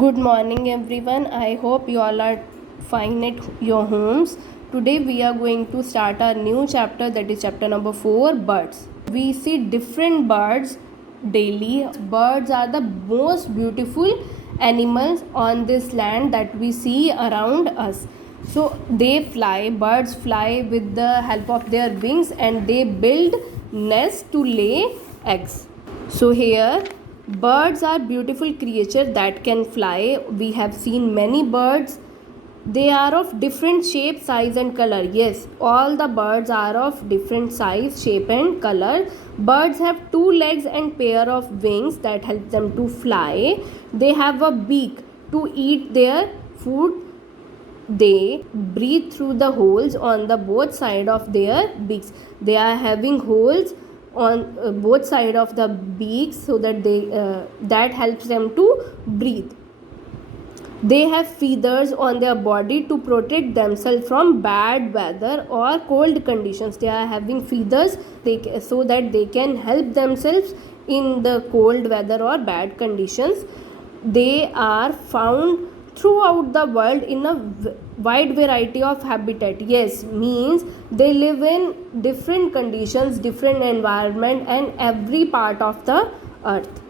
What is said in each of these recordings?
Good morning everyone. I hope you all are fine at your homes. Today we are going to start our new chapter, that is chapter number 4, birds. We see different birds daily. Birds are the most beautiful animals on this land that we see around us. So they fly, birds fly with the help of their wings, and they build nests to lay eggs. So here birds are beautiful creatures that can fly. We have seen many birds. They are of different shape, size and color. Yes, all the birds are of different size, shape and color. Birds have two legs and pair of wings that help them to fly. They have a beak to eat their food. They breathe through the holes on the both side of their beaks. They are having holes on both side of the beaks, so that that helps them to breathe. They have feathers on their body to protect themselves from bad weather or cold conditions. They are having feathers so that they can help themselves in the cold weather or bad conditions. They are found throughout the world in a wide variety of habitat. Yes, means they live in different conditions, different environment, and every part of the earth.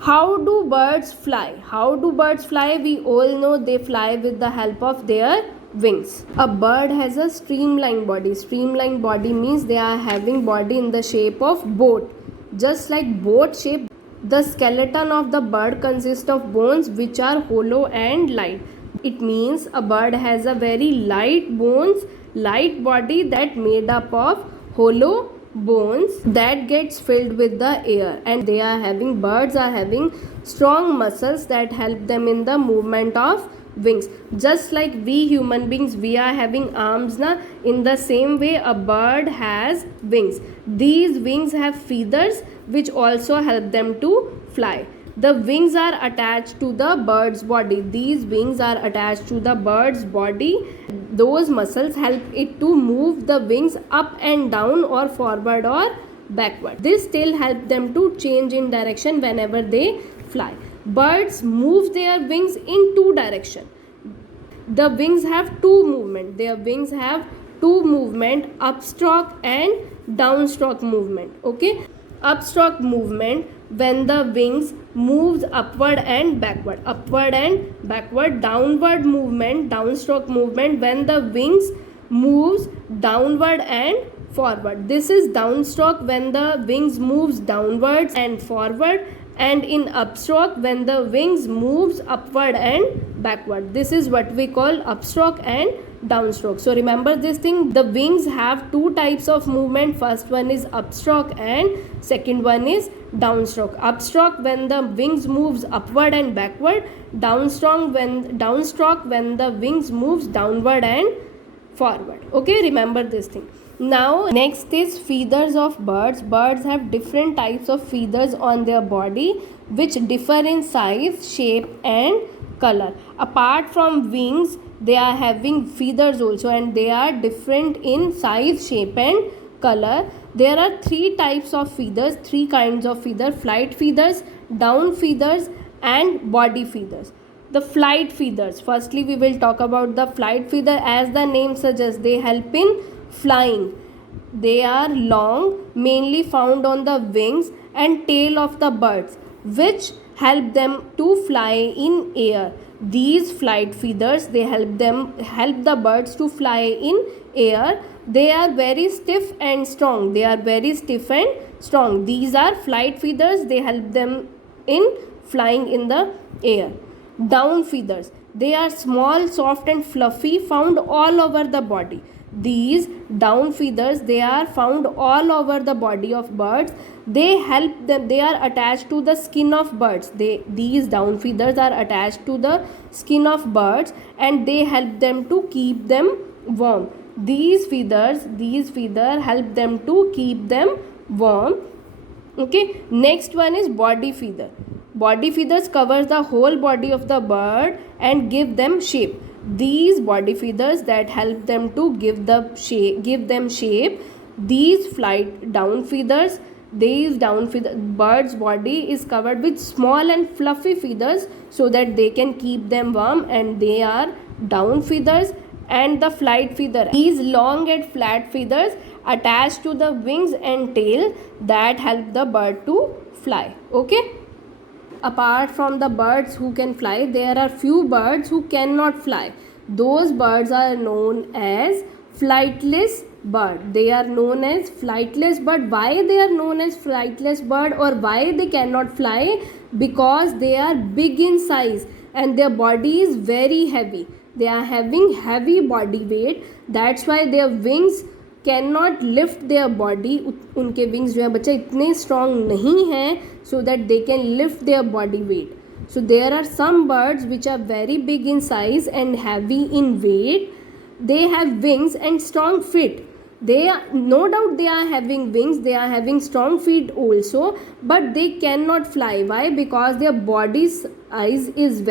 How do birds fly? How do birds fly? We all know they fly with the help of their wings. A bird has a streamlined body. Streamlined body means they are having body in the shape of boat. Just like boat shape, the skeleton of the bird consists of bones which are hollow and light. It means a bird has a very light bones, light body that made up of hollow bones that gets filled with the air, and birds are having strong muscles that help them in the movement of wings. Just like we human beings, we are having arms na, in the same way a bird has wings. These wings have feathers which also help them to fly. The wings are attached to the bird's body. These wings are attached to the bird's body. Those muscles help it to move the wings up and down or forward or backward. This still helps them to change in direction whenever they fly. Birds move their wings in two directions. The wings have two movement. Their wings have two movement, upstroke and downstroke movement. Okay, upstroke movement when the wings moves upward and backward, downward movement, downstroke movement when the wings moves downward and forward. This is downstroke when the wings moves downwards and forward, and in upstroke when the wings moves upward and backward. This is what we call upstroke and downstroke. So remember this thing, the wings have two types of movement. First one is upstroke and second one is downstroke. Upstroke when the wings moves upward and backward, downstroke when the wings moves downward and forward. Okay, remember this thing. Now next is feathers of birds. Birds have different types of feathers on their body which differ in size, shape and color. Apart from wings, they are having feathers also, and they are different in size, shape and color. There are three types of feathers, three kinds of feather: flight feathers, down feathers and body feathers. The flight feathers, firstly we will talk about the flight feather. As the name suggests, they help in flying. They are long, mainly found on the wings and tail of the birds, which help them to fly in air. These flight feathers, they help the birds to fly in air. They are very stiff and strong. These are flight feathers. They help them in flying in the air. Down feathers, they are small, soft and fluffy, found all over the body. These down feathers, they are found all over the body of birds. They are attached to the skin of birds. These down feathers are attached to the skin of birds, and they help them to keep them warm. These feathers help them to keep them warm. Okay, next one is body feather. Body feathers covers the whole body of the bird and give them shape. These body feathers that help them to give them shape. These flight down feathers These down feather bird's body is covered with small and fluffy feathers so that they can keep them warm, and they are down feathers. And the flight feather, these long and flat feathers attached to the wings and tail that help the bird to fly. Okay. Apart from the birds who can fly, there are few birds who cannot fly. Those birds are known as flightless bird. They are known as flightless bird. Why they are known as flightless bird, or why they cannot fly? Because they are big in size and their body is very heavy. They are having heavy body weight. That's why their wings cannot lift their body. उनके wings जो है बच्चा इतने strong नहीं हैं so that they can lift their body weight. So there are some birds which are very big in size and heavy in weight. They have wings and strong feet. They are, no doubt they are having wings, they are having strong feet also, but they cannot fly. Why? Because their body size is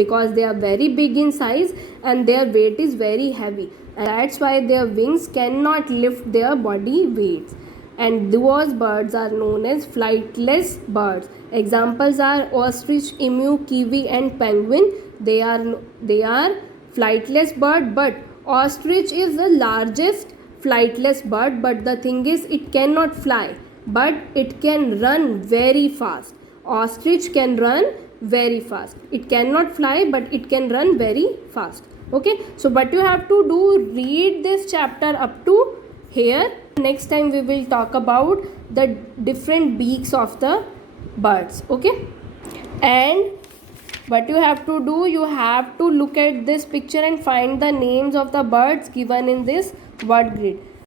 because they are very big in size and their weight is very heavy, and that's why their wings cannot lift their body weights. And those birds are known as flightless birds. Examples are ostrich, emu, kiwi and penguin. They are flightless bird, but ostrich is the largest flightless bird, but the thing is it cannot fly, but it can run very fast. Ostrich can run very fast. It cannot fly, but it can run very fast. Okay, so what you have to do, read this chapter up to here. Next time we will talk about the different beaks of the birds. Okay, and what you have to do, you have to look at this picture and find the names of the birds given in this word grid.